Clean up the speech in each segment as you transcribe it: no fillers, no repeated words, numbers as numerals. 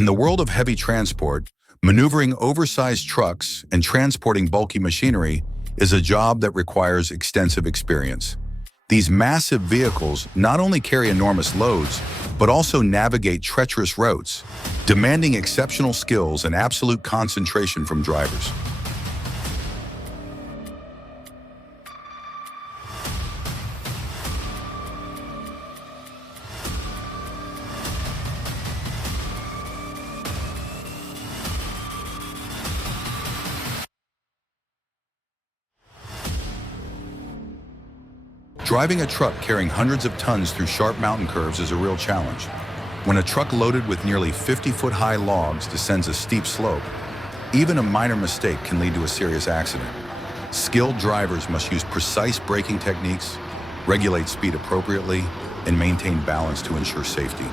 In the world of heavy transport, maneuvering oversized trucks and transporting bulky machinery is a job that requires extensive experience. These massive vehicles not only carry enormous loads, but also navigate treacherous roads, demanding exceptional skills and absolute concentration from drivers. Driving a truck carrying hundreds of tons through sharp mountain curves is a real challenge. When a truck loaded with nearly 50-foot-high logs descends a steep slope, even a minor mistake can lead to a serious accident. Skilled drivers must use precise braking techniques, regulate speed appropriately, and maintain balance to ensure safety.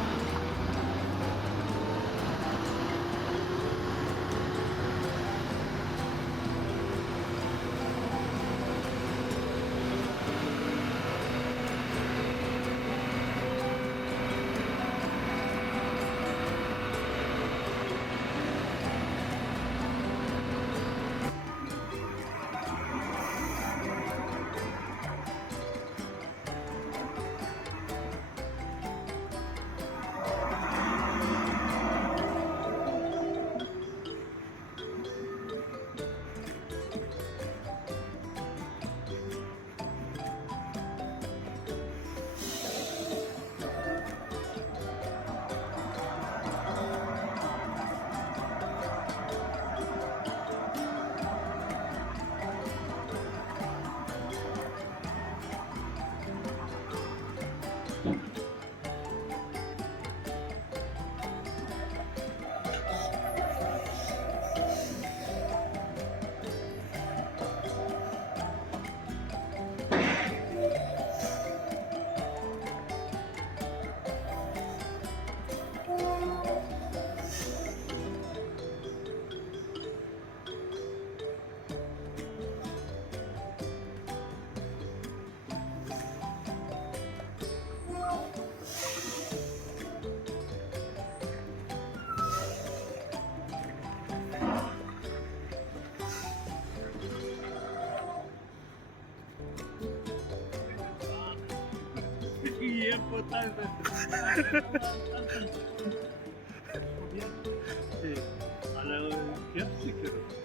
Ale pierwszy kierunek.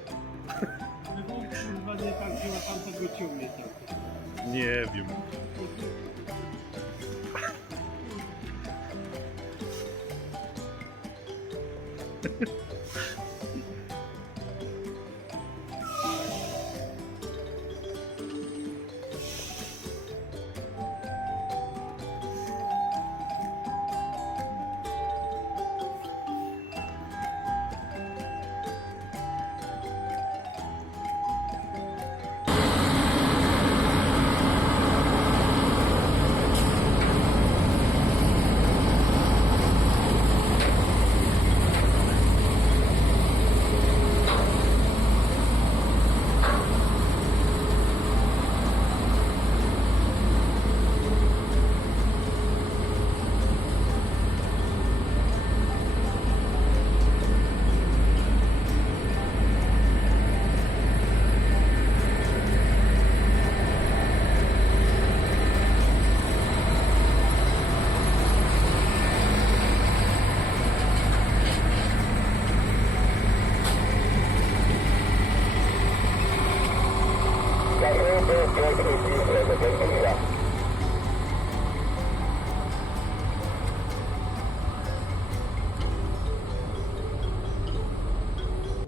Chyba nie tak wziął pan tego ciągnie tak. Nie wiem.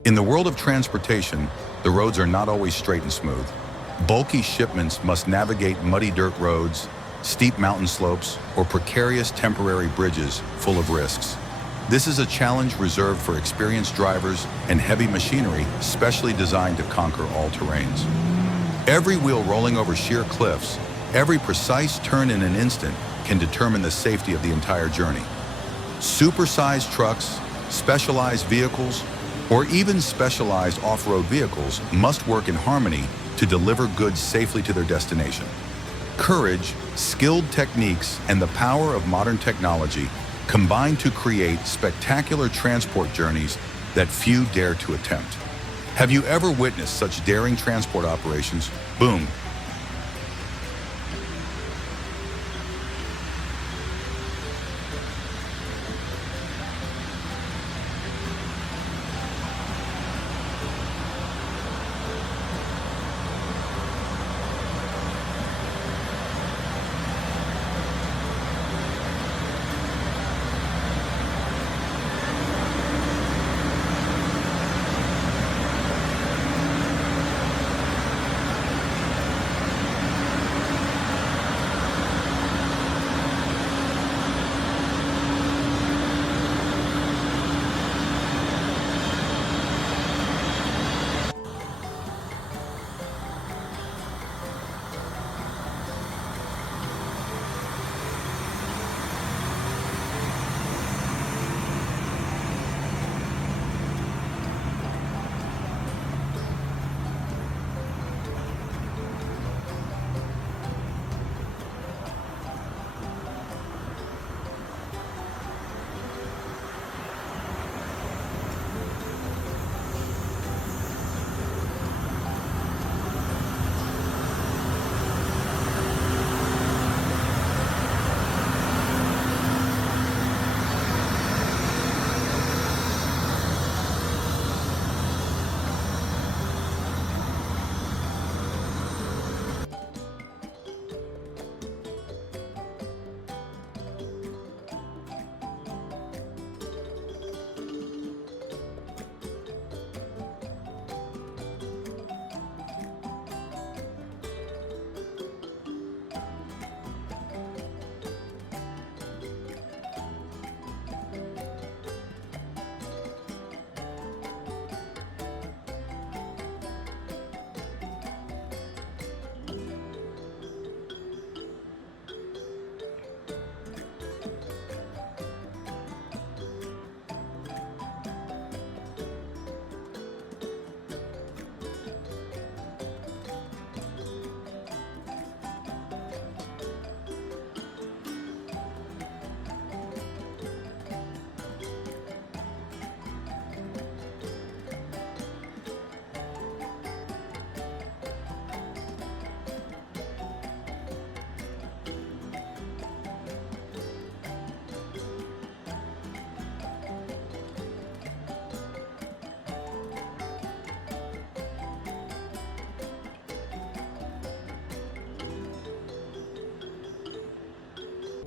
In the world of transportation, the roads are not always straight and smooth. Bulky shipments must navigate muddy dirt roads, steep mountain slopes, or precarious temporary bridges full of risks. This is a challenge reserved for experienced drivers and heavy machinery specially designed to conquer all terrains. Every wheel rolling over sheer cliffs, every precise turn in an instant can determine the safety of the entire journey. Supersized trucks, specialized vehicles, or even specialized off-road vehicles must work in harmony to deliver goods safely to their destination. Courage, skilled techniques, and the power of modern technology combine to create spectacular transport journeys that few dare to attempt. Have you ever witnessed such daring transport operations? Boom!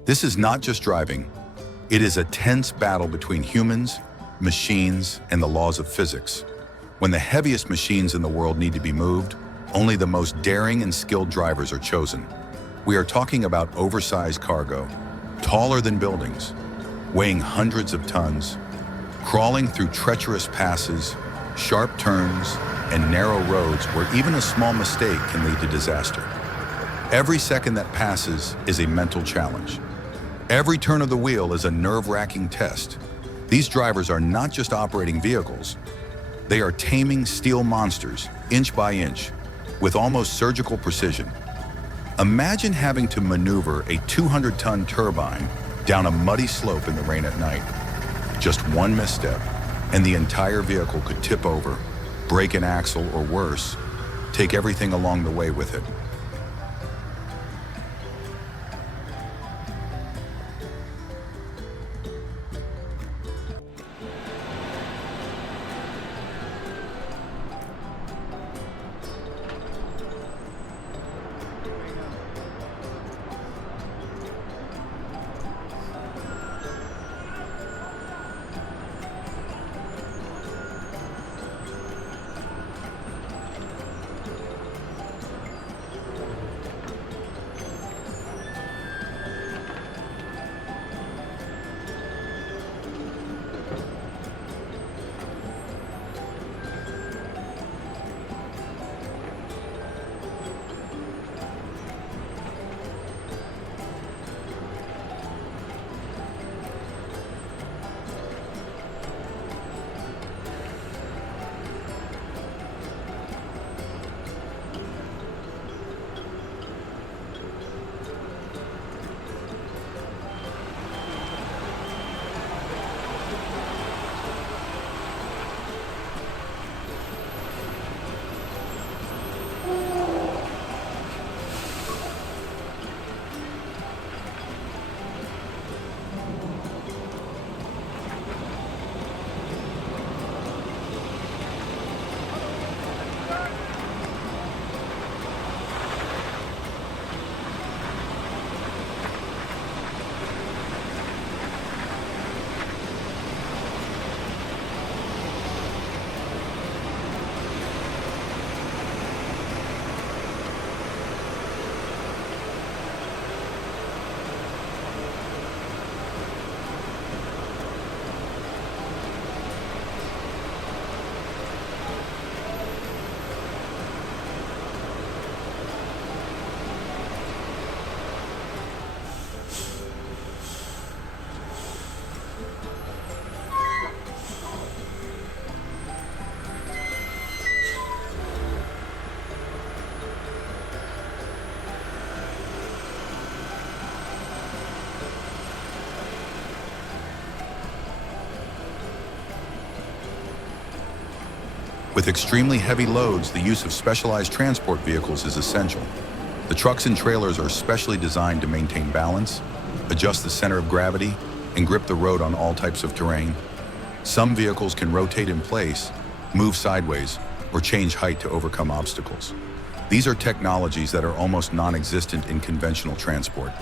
This is not just driving. It is a tense battle between humans, machines, and the laws of physics. When the heaviest machines in the world need to be moved, only the most daring and skilled drivers are chosen. We are talking about oversized cargo, taller than buildings, weighing hundreds of tons, crawling through treacherous passes, sharp turns, and narrow roads where even a small mistake can lead to disaster. Every second that passes is a mental challenge. Every turn of the wheel is a nerve-wracking test. These drivers are not just operating vehicles. They are taming steel monsters, inch by inch, with almost surgical precision. Imagine having to maneuver a 200-ton turbine down a muddy slope in the rain at night. Just one misstep, and the entire vehicle could tip over, break an axle, or worse, take everything along the way with it. With extremely heavy loads, the use of specialized transport vehicles is essential. The trucks and trailers are specially designed to maintain balance, adjust the center of gravity, and grip the road on all types of terrain. Some vehicles can rotate in place, move sideways, or change height to overcome obstacles. These are technologies that are almost non-existent in conventional transport.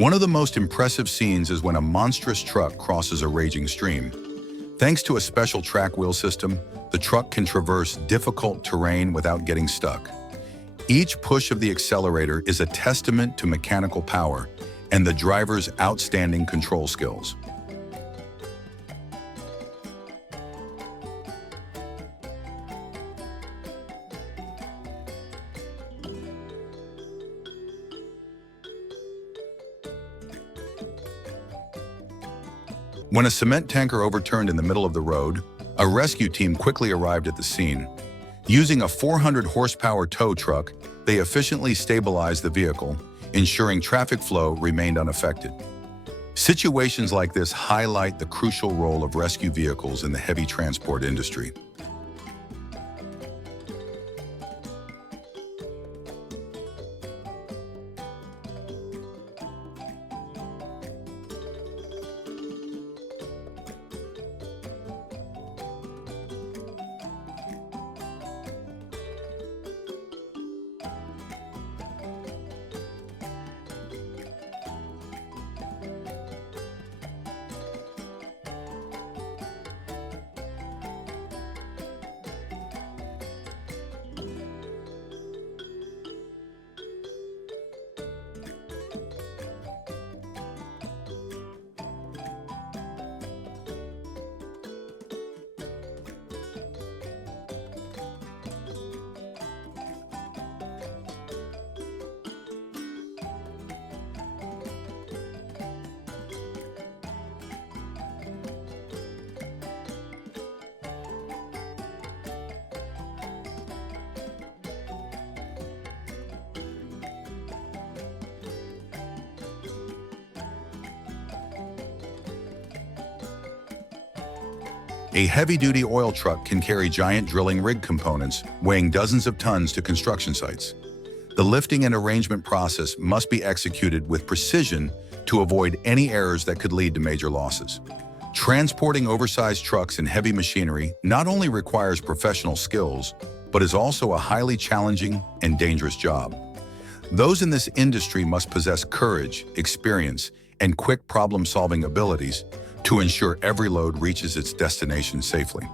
One of the most impressive scenes is when a monstrous truck crosses a raging stream. Thanks to a special track wheel system, the truck can traverse difficult terrain without getting stuck. Each push of the accelerator is a testament to mechanical power and the driver's outstanding control skills. When a cement tanker overturned in the middle of the road, a rescue team quickly arrived at the scene. Using a 400-horsepower tow truck, they efficiently stabilized the vehicle, ensuring traffic flow remained unaffected. Situations like this highlight the crucial role of rescue vehicles in the heavy transport industry. A heavy-duty oil truck can carry giant drilling rig components weighing dozens of tons to construction sites. The lifting and arrangement process must be executed with precision to avoid any errors that could lead to major losses. Transporting oversized trucks and heavy machinery not only requires professional skills, but is also a highly challenging and dangerous job. Those in this industry must possess courage, experience, and quick problem-solving abilities to ensure every load reaches its destination safely.